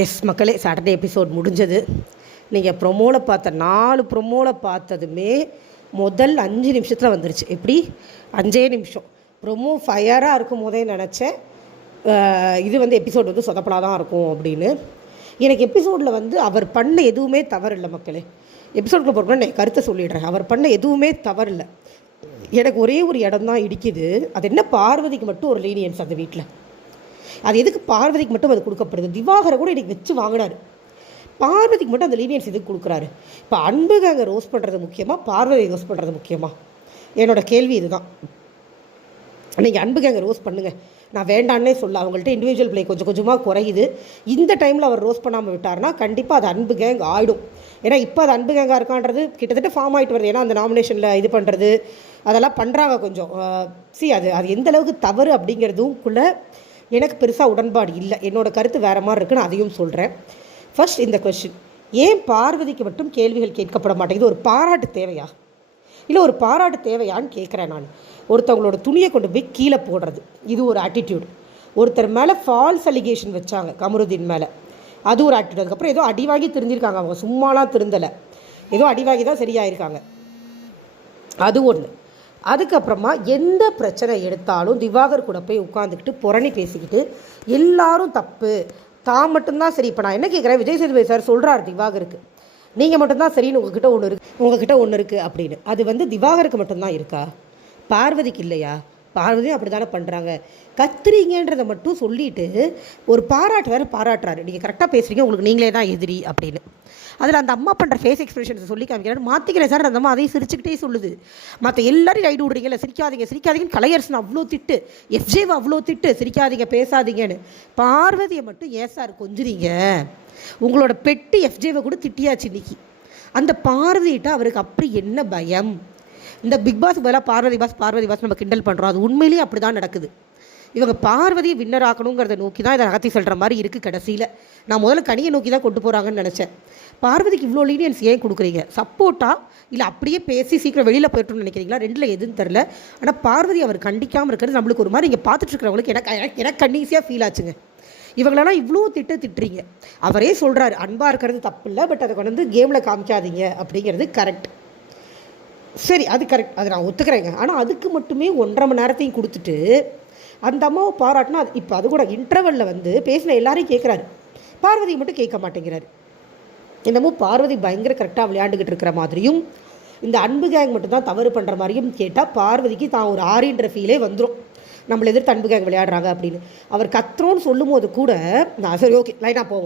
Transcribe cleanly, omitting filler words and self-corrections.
S மக்களே, Saturday episode முடிஞ்சது. நீங்கள் ப்ரொமோவில் பார்த்த 4 ப்ரொமோவில் பார்த்ததுமே முதல் 5 நிமிஷத்தில் வந்துருச்சு. எப்படி 5 நிமிஷம் ப்ரொமோ ஃபயராக இருக்கும் போதே நினச்சேன் இது எபிசோட் சொதப்பலாக தான் இருக்கும் அப்படின்னு. எனக்கு எபிசோடில் அவர் பண்ண எதுவுமே தவறு இல்லை மக்களே. எபிசோடுக்குள்ள போகிறோம்னா நான் கருத்தை சொல்லிடுறேன். அவர் பண்ண எதுவுமே தவறு இல்லை. எனக்கு ஒரே ஒரு இடம் தான் இடிக்குது. அது என்ன, பார்வதிக்கு மட்டும் ஒரு லீனியன்ஸ் அந்த வீட்டில். அது எதுக்கு பார்வதிக்கு மட்டும் அது கொடுக்கப்படுது? திவாகரை கூட இன்றைக்கி வச்சு வாங்கினார். பார்வதிக்கு மட்டும் அந்த லீனியன்ஸ் எதுக்கு கொடுக்குறாரு? இப்போ அன்புக்கு அங்கே ரோஸ் பண்ணுறது முக்கியமாக, பார்வதி ரோஸ் பண்ணுறது முக்கியமாக? என்னோட கேள்வி இதுதான். நீங்கள் அன்புக்கு அங்கே ரோஸ் பண்ணுங்கள், நான் வேண்டான்னே சொல்ல. அவங்கள்ட்ட இண்டிவிஜுவல் பிளே கொஞ்சம் கொஞ்சமாக குறையுது. இந்த டைமில் அவர் ரோஸ் பண்ணாமல் விட்டார்னா கண்டிப்பாக அது அன்பு கேங் ஆகிடும். ஏன்னா இப்போ அது அன்பு கேங்காக இருக்கான்றது கிட்டத்தட்ட ஃபார்ம் ஆகிட்டு வருது. ஏன்னா அந்த நாமினேஷனில் இது பண்ணுறது அதெல்லாம் பண்ணுறாங்க கொஞ்சம். அது எந்த அளவுக்கு தவறு அப்படிங்கிறதுக்குள்ளே எனக்கு பெருசாக உடன்பாடு இல்லை. என்னோடய கருத்து வேறு மாதிரி இருக்குன்னு அதையும் சொல்கிறேன். ஃபர்ஸ்ட் இந்த கொஸ்டின், ஏன் பார்வதிக்கு மட்டும் கேள்விகள் கேட்கப்பட மாட்டேங்குது? ஒரு பாராட்டு தேவையா? இல்லை ஒரு பாராட்டு தேவையான்னு கேட்குறேன் நான். ஒருத்தவங்களோட துணியை கொண்டு போய் கீழே போடுறது, இது ஒரு ஆட்டிடியூட். ஒருத்தர் மேலே ஃபால்ஸ் அலிகேஷன் வச்சாங்க, கமருதீன் மேலே, அது ஒரு ஆட்டிடியூட். அதுக்கப்புறம் ஏதோ அடிவாங்கி திருந்திருக்காங்க. அவங்க சும்மாலாம் திருந்தலை, ஏதோ அடிவாங்கி தான் சரியாயிருக்காங்க. அது ஒன்று. அதுக்கப்புறமா எந்த பிரச்சனை எடுத்தாலும் திவாகர் கூட போய் உட்காந்துக்கிட்டு புரணி பேசிக்கிட்டு எல்லாரும் தப்பு, தான் மட்டும்தான் சரி. இப்போ நான் என்ன கேட்குறேன், விஜய் சேதுபதி சார் சொல்கிறார் திவாகருக்கு, நீங்கள் மட்டும்தான் சரின்னு உங்ககிட்ட ஒன்று இருக்குது அப்படின்னு. அது திவாகருக்கு மட்டும்தான் இருக்கா? பார்வதிக்கு இல்லையா? பார்வதியும் அப்படி தானே பண்ணுறாங்க. கத்துறீங்கன்றதை மட்டும் சொல்லிவிட்டு ஒரு பாராட்டு வேறு பாராட்டுறாரு. நீங்கள் கரெக்டாக பேசுகிறீங்க, உங்களுக்கு நீங்களே தான் எதிரி அப்படின்னு. அதில் அந்த அம்மா பண்ணுற ஃபேஸ் எக்ஸ்பிரஷன்ஸை சொல்லி காமிக்கிறாரு. மாற்றிக்கிறேன் சார், அந்த அம்மா அதையும் சிரிச்சுக்கிட்டே சொல்லுது. மற்ற எல்லாரையும் ரைடு விடுறீங்கல்ல, சிரிக்காதீங்கன்னு கலையரசன் அவ்வளோ திட்டு, எஃப்ஜேவை அவ்வளோ திட்டு, சிரிக்காதீங்க பேசாதீங்கன்னு. பார்வதியை மட்டும் ஏன் சார் கொஞ்சுறீங்க? உங்களோட பெட்டி எஃப்ஜேவை கூட திட்டியாச்சு இன்னைக்கு. அந்த பார்வதிகிட்ட அவருக்கு அப்படி என்ன பயம்? இந்த பிக் பாஸ் பதிலாக பார்வதி பாஸ் நம்ம கிண்டல் பண்ணுறோம். அது உண்மையிலேயே அப்படி தான் நடக்குது. இவங்க பார்வதியை வின்னர் ஆக்கணுங்கிறத நோக்கி தான் இதை நகர்த்தி சொல்கிற மாதிரி இருக்குது. கடைசியில் நான் முதல்ல கனியை நோக்கி தான் கொண்டு போகிறாங்கன்னு நினச்சேன். பார்வதிக்கு இவ்வளோ லீனியன்ஸ் ஏன் கொடுக்குறீங்க? சப்போர்ட்டா இல்லை அப்படியே பேசி சீக்கிரம் வெளியில் போய்ட்டுன்னு நினைக்கிறீங்களா? ரெண்டில் எதுன்னு தெரில. ஆனால் பார்வதி அவர் கண்டிக்காமல் இருக்கிறது நம்மளுக்கு ஒரு மாதிரி, இங்கே பார்த்துட்ருக்கிறவங்களுக்கு எனக்கு கன்னிஸியாக ஃபீல் ஆச்சுங்க. இவங்களெல்லாம் இவ்வளோ திட்டுறீங்க. அவரே சொல்கிறாரு, அன்பாக இருக்கிறது தப்பு இல்லை, பட் அதை கேமில் காமிக்காதீங்க அப்படிங்கிறது கரெக்ட். சரி, அது கரெக்ட், அதை நான் ஒத்துக்கிறேங்க. ஆனால் அதுக்கு மட்டுமே 1.5 மணி நேரத்தையும் கொடுத்துட்டு அந்த அம்மாவை பாராட்டினா, இப்போ அது கூட இன்டர்வலில் பேசின எல்லாரையும் கேட்குறாரு, பார்வதியை மட்டும் கேட்க மாட்டேங்கிறாரு. என்னமோ பார்வதி பயங்கர கரெக்டாக விளையாண்டுக்கிட்டு இருக்கிற மாதிரியும், இந்த அன்பு கேங் மட்டும்தான் தவறு பண்ணுற மாதிரியும் கேட்டால் பார்வதிக்கு தான் ஒரு ஆறின்ற ஃபீலே வந்துடும். நம்மளை எதிர்த்து அன்பு கேங் விளையாடுறாங்க அப்படின்னு அவர் கத்துறோன்னு சொல்லும் போது கூட நான் சரி ஓகே லைனாக போவோம்.